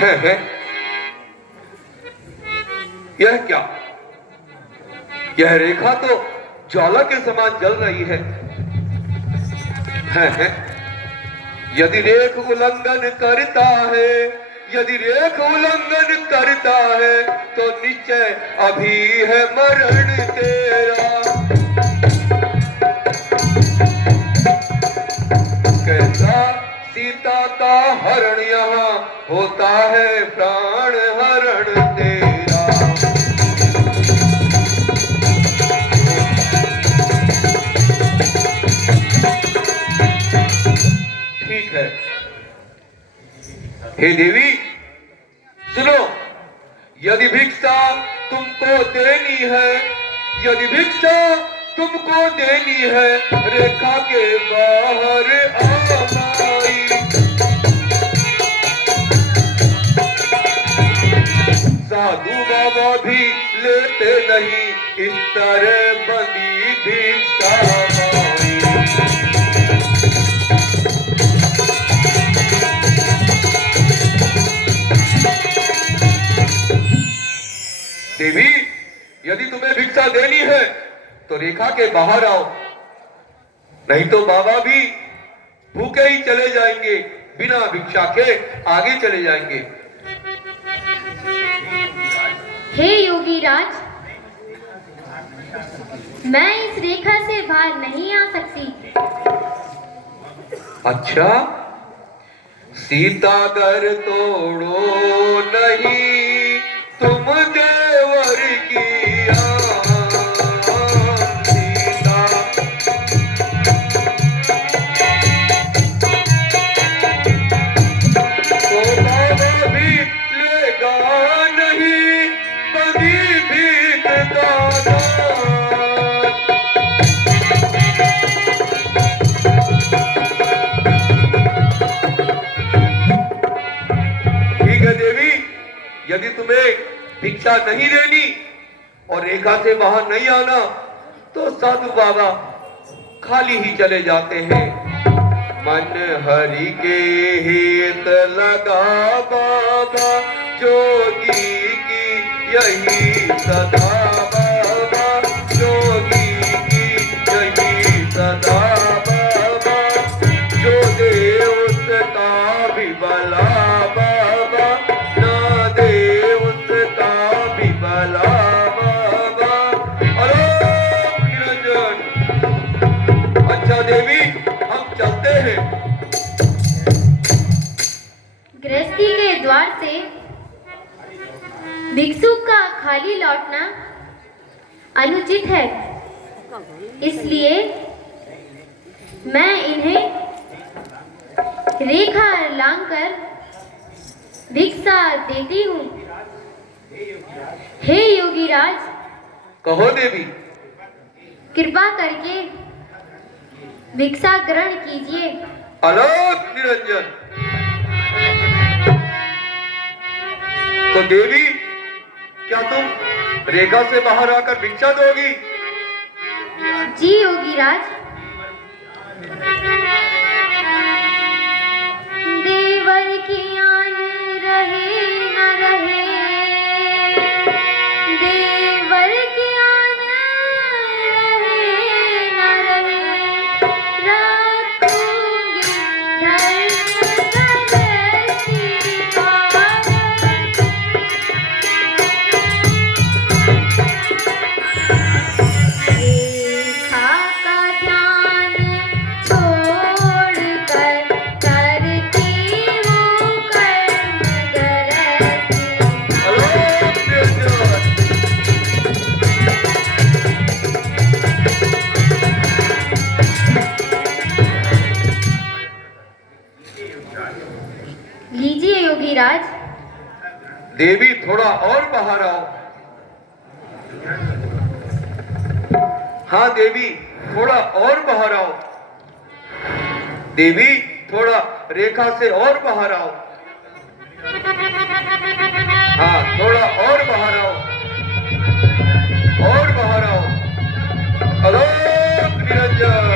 है यह क्या? यह रेखा तो ज्वाला के समान जल रही है। यदि रेख उल्लंघन करता है, यदि रेख उल्लंघन करता है तो निश्चय अभी है मरण तेरा। कैसा सीता का हरण यहाँ होता है प्राण हरण तेरा। ठीक है, हे देवी सुनो, यदि भिक्षा तुमको देनी है, यदि भिक्षा तुमको देनी है, रेखा के बाहर आमाई। साधु बाबा भी लेते नहीं इस तरह बंदी भिक्षा माई। देवी यदि तुम्हें भिक्षा देनी है तो रेखा के बाहर आओ, नहीं तो बाबा भी भूखे ही चले जाएंगे, बिना भिक्षा के आगे चले जाएंगे। हे योगी राज, मैं इस रेखा से बाहर नहीं आ सकती। अच्छा, सीता दर तोड़ो नहीं तुम देवर की सीता। तो बाबा भी लेगा नहीं बंदी भीख दाना। ठीक है देवी, यदि तुम्हें भिक्षा नहीं देनी और रेखा से बाहर नहीं आना तो साधु बाबा खाली ही चले जाते हैं। मन हरि के हित लगा बाबा जोगी की यही सदा। बाबा जोगी की यही सदा। बाबा जो दे उसका भी भला, बाबा ना दे उसका भी भला। बाबा अलोक निरंजन। अच्छा देवी, हम चलते हैं। गृहस्थी के द्वार से भिक्षुक का खाली लौटना अनुचित है, इसलिए मैं इन्हें रेखा लांघकर भिक्षा देती हूँ। हे योगी राज, कहो देवी। कृपा करके भिक्षा ग्रहण कीजिए। अलोक निरंजन। तो देवी, क्या तुम रेखा से बाहर आकर भिक्षा दोगी? जी योगी राज। देवर की आन रहे न रहे, देवर की आन रहे न रहे, रखूंगी धर्म गृहस्थी पालन। रेखा का ध्यान छोड़कर करती हूँ कर्म गृहस्थी। अलोक निरंजन। लीजिए योगी राज। देवी थोड़ा और बाहर आओ। हाँ देवी, थोड़ा और बाहर आओ। देवी थोड़ा रेखा से और बाहर आओ। हाँ, थोड़ा और बाहर आओ, और बाहर आओ। अलोक निरंजन।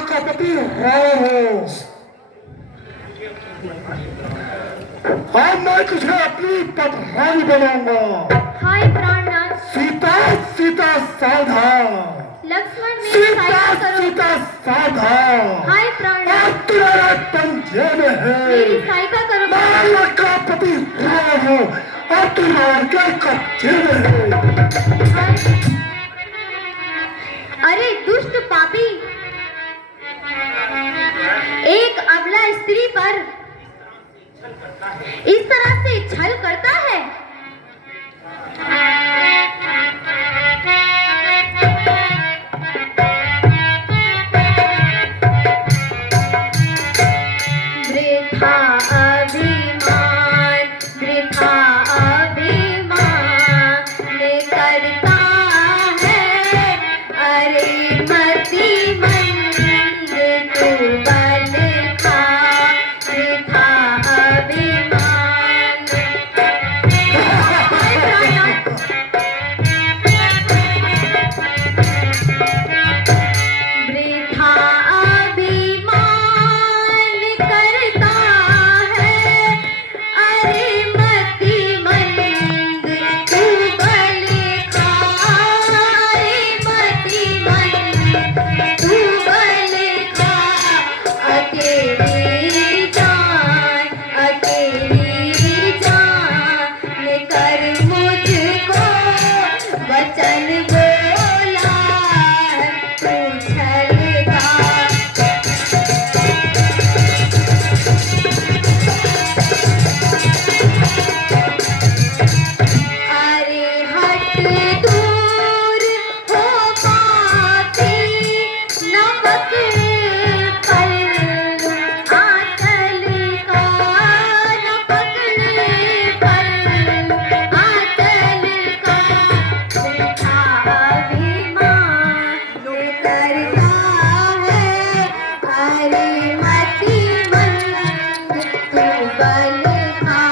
का पति रावण हूँ और मैं तुझे अपनी पटरानी बनाऊंगा। हाय प्राणनाथ, सीता सीता सावधान, लक्ष्मण मेरी सीता सहायता करो। सीता सावधान, हाय प्राणनाथ, आज तुम्हारे पंजे में है। मेरी सहायता करो। मैं लंकापति रावण हूँ और तुम्हारे के कब्जे में है। हाय, अरे दुष्ट पापी, एक अबला स्त्री पर इस तरह से छल करता है। वृथा अभिमान, वृथा अभिमान करता है। अरे मति मंद तू बल खा, वृथा अभिमान। वृथा अभिमान करता है। अरे मति मंद तू बल खा, अरे मति मंद तू बल खा। अकेली जान, अकेली जान कर मुझको वचन बोला तू छलगा। अरे हट दूर हो पाती, न पकड़ पल्लू आंचल का, न पकड़ पल्लू आंचल का। वृथा अभिमान करता है। अरे मति मंद तू बल खा।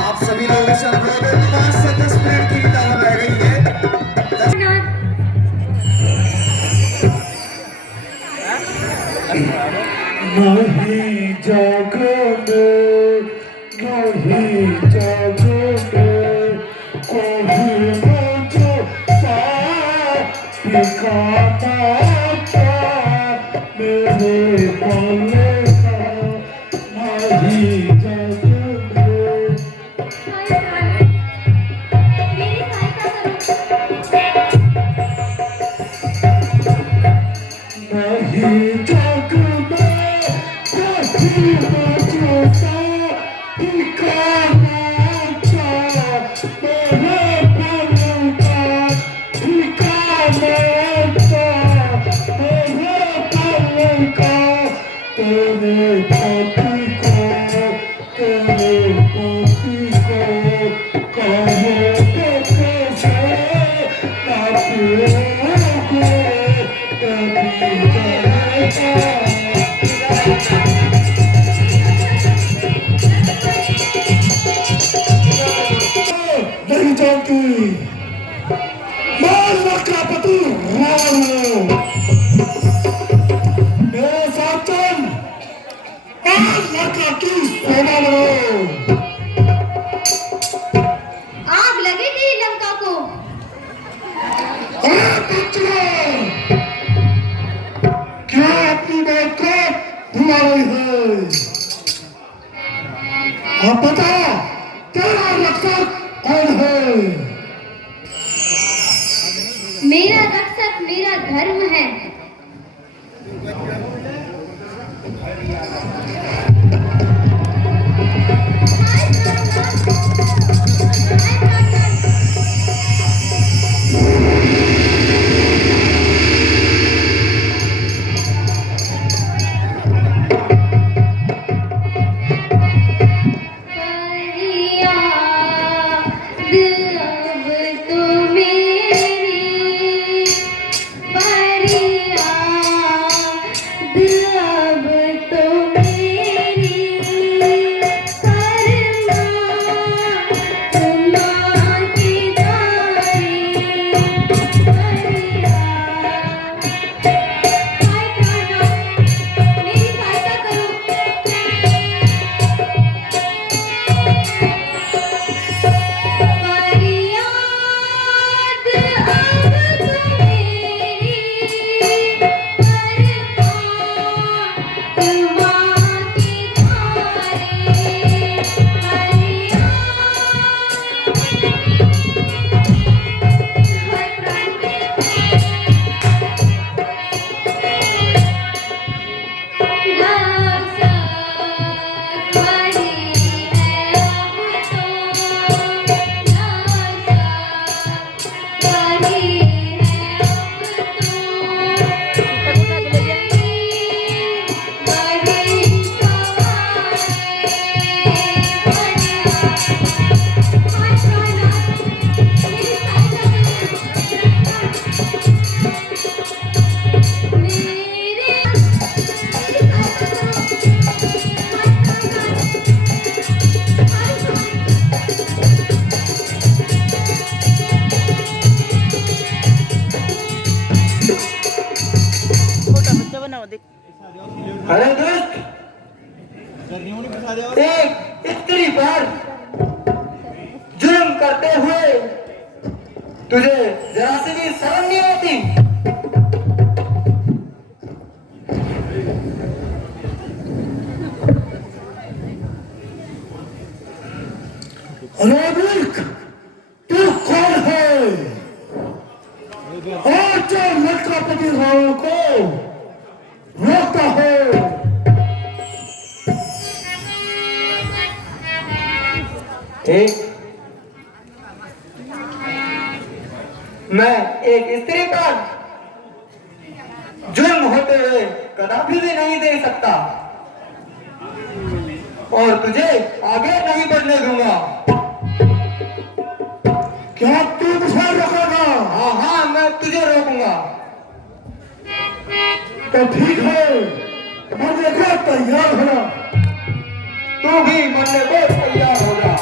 आप सभी लोगों से अनुरोध है, 5 से 10 मिनट की विदा रह गई है। नहीं जागोगे, नहीं जागोगे, कोई मुझे साथ ठिकाना क्या मेरे पले का। नहीं जागोगे, मेरी सहायता करो। नहीं जागोगे, कोई मुझे साथ ठिकाना क्या मेरे पले का। ठिकाना क्या मेरे पले का। तेरे पति को, तेरे पति को कहो तो कैसे पापियों को कभी जाएगा। नहीं जानती, मैं लंकापति रावण हूँ। मेरे साथ चल, आज लंका की सेना बनो। आग लगेगी लंका को। अरे बच्चों, क्या अपनी बात को भुला रही है? अब बता, तेरा रक्षक कौन है? मेरा रक्षक मेरा धर्म है। फरियाद अब तो मेरी बनाओ देख। अरे दोस्त, एक स्त्री पर जुर्म करते हुए तुझे जरा सी भी शर्म नहीं आती? अरे मूर्ख, तू कौन है? और जो लड़कापति रावों को रोकता है? मैं एक स्त्री पर जुर्म होते हुए कदापि भी नहीं दे सकता और तुझे आगे नहीं बढ़ने दूंगा। क्या तू मुझे रोकेगा? हाँ हाँ, मैं तुझे रोकूंगा। तो ठीक है, मरने को तैयार होना। तू भी मरने को तैयार हो जा।